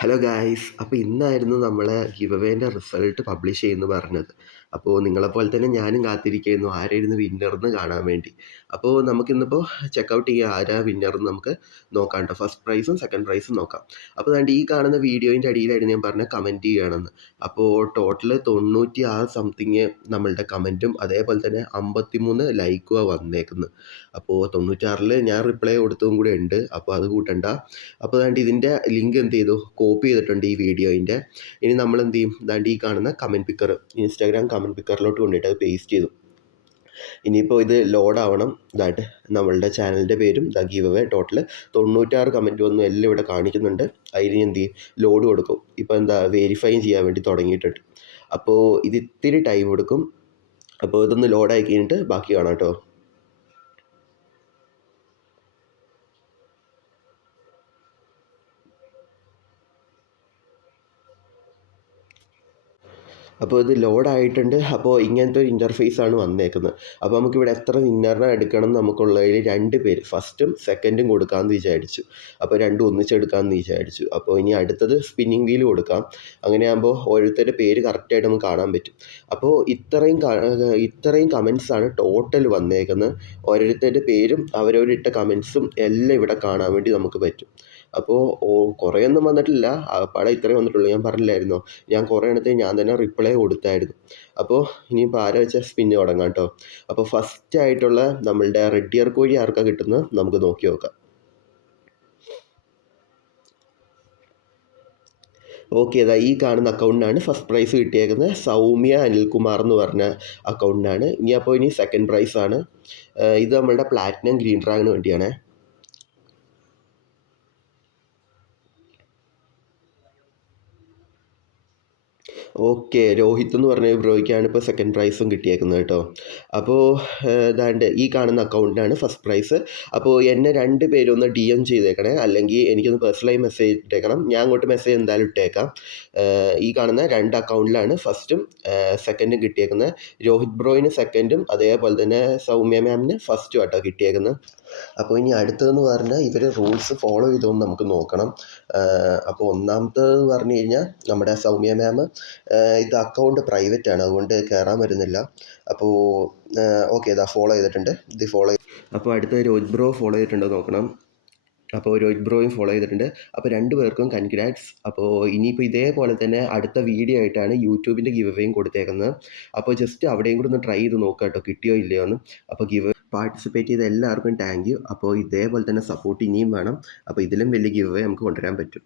Hello guys, അപ്പോൾ ഇന്നായിരുന്നു നമ്മൾ give അവേൻ്റെ result publish ചെയ്യുമെന്ന് പറഞ്ഞത്. അപ്പോൾ നിങ്ങളെപ്പോലെ തന്നെ ഞാനും കാത്തിരിക്കുകയായിരുന്നു ആരായിരുന്നു വിന്നർന്ന് കാണാൻ വേണ്ടി. അപ്പോൾ നമുക്കിന്നിപ്പോൾ ചെക്കൗട്ട് ചെയ്യാം ആരാ വിന്നർന്ന് നമുക്ക് നോക്കാം കേട്ടോ. ഫസ്റ്റ് പ്രൈസും സെക്കൻഡ് പ്രൈസും നോക്കാം. അപ്പോൾ അതുകൊണ്ട് ഈ കാണുന്ന വീഡിയോൻ്റെ അടിയിലായിരുന്നു ഞാൻ പറഞ്ഞ കമൻറ്റ് ചെയ്യുകയാണെന്ന്. അപ്പോൾ ടോട്ടൽ 96 സംതിങ് നമ്മളുടെ കമൻറ്റും അതേപോലെ തന്നെ 53 ലൈക്കുമാണ് വന്നേക്കുന്നത്. അപ്പോൾ 96-ൽ ഞാൻ റിപ്ലൈ കൊടുത്തതും കൂടെ ഉണ്ട്, അപ്പോൾ അത് കൂട്ടണ്ട. അപ്പോൾ അതുകൊണ്ട് ഇതിൻ്റെ ലിങ്ക് എന്ത് ചെയ്തു, കോപ്പി ചെയ്തിട്ടുണ്ട് ഈ വീഡിയോൻ്റെ. ഇനി നമ്മൾ എന്ത് ചെയ്യും, ദാണ്ട് ഈ കാണുന്ന കമൻറ്റ് പിക്കർ, ഇൻസ്റ്റാഗ്രാം കമൻറ്റ് പിക്കറിലോട്ട് കൊണ്ടുപോയിട്ട് അത് പേസ്റ്റ് ചെയ്തു. ഇനിയിപ്പോൾ ഇത് ലോഡ് ആവണം. ഇതായിട്ട് നമ്മളുടെ ചാനലിൻ്റെ പേരും the give away total 96 comment വന്നു എല്ലാം ഇവിടെ കാണിക്കുന്നുണ്ട്. അതിന് എന്ത് ചെയ്യും, ലോഡ് കൊടുക്കും. ഇപ്പോൾ എന്താ വെരിഫൈയും ചെയ്യാൻ വേണ്ടി തുടങ്ങിയിട്ടുണ്ട്. അപ്പോൾ ഇത് ഇത്തിരി ടൈം എടുക്കും. അപ്പോൾ ഇതൊന്ന് ലോഡായി കഴിഞ്ഞിട്ട് ബാക്കി കാണാം കേട്ടോ. അപ്പോൾ ഇത് ലോഡായിട്ടുണ്ട്. അപ്പോൾ ഇങ്ങനത്തെ ഒരു ഇൻ്റർഫേസാണ് വന്നേക്കുന്നത്. അപ്പോൾ നമുക്കിവിടെ എത്ര വിന്നറിനെ എടുക്കണം എന്ന് നമുക്കുള്ളതിൽ 2 പേര് ഫസ്റ്റും സെക്കൻഡും കൊടുക്കാമെന്ന് വിചാരിച്ചു. അപ്പോൾ രണ്ടും ഒന്നിച്ചെടുക്കാമെന്ന് വിചാരിച്ചു. അപ്പോൾ ഇനി അടുത്തത് സ്പിന്നിങ് വീൽ കൊടുക്കാം. അങ്ങനെയാകുമ്പോൾ ഓരോരുത്തരുടെ പേര് കറക്റ്റായിട്ട് നമുക്ക് കാണാൻ പറ്റും. അപ്പോൾ ഇത്രയും കമൻസാണ് ടോട്ടൽ വന്നേക്കുന്നത്. ഓരോരുത്തരുടെ പേരും അവരവരിട്ട കമൻസും എല്ലാം ഇവിടെ കാണാൻ വേണ്ടി നമുക്ക് പറ്റും. അപ്പോൾ കുറേയൊന്നും വന്നിട്ടില്ല, ആകപ്പാടെ ഇത്രയും വന്നിട്ടുള്ളൂ. ഞാൻ പറഞ്ഞില്ലായിരുന്നോ, ഞാൻ കുറേ എണ്ണത്തിന് ഞാൻ തന്നെ റിപ്ലൈ കൊടുത്തായിരുന്നു. അപ്പോൾ ഇനിയിപ്പോൾ ആരാ വെച്ചാൽ സ്പിന്ന് തുടങ്ങാം കേട്ടോ. അപ്പോൾ ഫസ്റ്റ് ആയിട്ടുള്ള നമ്മളുടെ റെഡ് ഇയർ കോഴി ആർക്കാണ് കിട്ടുന്നത് നമുക്ക് നോക്കി നോക്കാം. ഓക്കെ, അതാ ഈ കാണുന്ന അക്കൗണ്ടിനാണ് ഫസ്റ്റ് പ്രൈസ് കിട്ടിയേക്കുന്നത്. സൗമ്യ അനിൽകുമാർ എന്ന് പറഞ്ഞ അക്കൗണ്ടിനാണ്. ഇനി സെക്കൻഡ് പ്രൈസാണ്. ഇത് നമ്മളുടെ പ്ലാറ്റിനം ഗ്രീൻ ഡ്രാഗന് വേണ്ടിയാണ്. ഓക്കെ, രോഹിത് എന്ന് പറഞ്ഞ ബ്രോയ്ക്കാണ് ഇപ്പോൾ സെക്കൻഡ് പ്രൈസും കിട്ടിയേക്കുന്നത് കേട്ടോ. അപ്പോൾ ദാണ്ട് ഈ കാണുന്ന അക്കൗണ്ടിനാണ് ഫസ്റ്റ് പ്രൈസ്. അപ്പോൾ എന്നെ 2 പേരൊന്ന് DM ചെയ്തേക്കണേ, അല്ലെങ്കിൽ എനിക്കൊന്ന് പേഴ്സണലായി മെസ്സേജ് ഇട്ടേക്കണം. ഞാൻ അങ്ങോട്ട് മെസ്സേജ് എന്തായാലും ഇട്ടേക്കാം. ഈ കാണുന്ന 2 അക്കൗണ്ടിലാണ് ഫസ്റ്റും സെക്കൻഡും കിട്ടിയേക്കുന്നത്. രോഹിത് ബ്രോയിന് സെക്കൻഡും അതേപോലെ തന്നെ സൗമ്യ മാമിന് ഫസ്റ്റും ആട്ടോ കിട്ടിയേക്കുന്നത്. അപ്പോൾ ഇനി അടുത്തതെന്ന് പറഞ്ഞാൽ ഇവർ റൂൾസ് ഫോളോ ചെയ്തോന്ന് നമുക്ക് നോക്കണം. അപ്പോൾ ഒന്നാമത്തേതെന്ന് പറഞ്ഞു കഴിഞ്ഞാൽ നമ്മുടെ സൗമ്യ മാം ഇത് അക്കൗണ്ട് പ്രൈവറ്റ് ആണ്, അതുകൊണ്ട് കയറാൻ വരുന്നില്ല. അപ്പോൾ ഓക്കെ, ഇതാ ഫോളോ ചെയ്തിട്ടുണ്ട്. ഇത് ഫോളോ അപ്പോൾ അടുത്ത രോഹിത് ബ്രോ ഫോളോ ചെയ്തിട്ടുണ്ടോ നോക്കണം. അപ്പോൾ രോഹിത് ബ്രോയും ഫോളോ ചെയ്തിട്ടുണ്ട്. അപ്പോൾ 2 പേർക്കും കൺഗ്രാറ്റ്സ്. അപ്പോൾ ഇനിയിപ്പോൾ ഇതേപോലെ തന്നെ അടുത്ത വീഡിയോ ആയിട്ടാണ് യൂട്യൂബിൻ്റെ ഗിവ് അവേയും കൊടുത്തേക്കുന്നത്. അപ്പോൾ ജസ്റ്റ് അവിടെയും കൂടി ഒന്ന് ട്രൈ ചെയ്ത് നോക്കുക കേട്ടോ, കിട്ടിയോ ഇല്ലയോ എന്ന്. അപ്പോൾ പാർട്ടിസിപ്പേറ്റ് ചെയ്ത എല്ലാവർക്കും താങ്ക് യു. അപ്പോൾ ഇതേപോലെ തന്നെ സപ്പോർട്ട് ഇനിയും വേണം. അപ്പോൾ ഇതിലും വലിയ ഗിവ് അവേ നമുക്ക് കൊണ്ടുവരാൻ പറ്റും.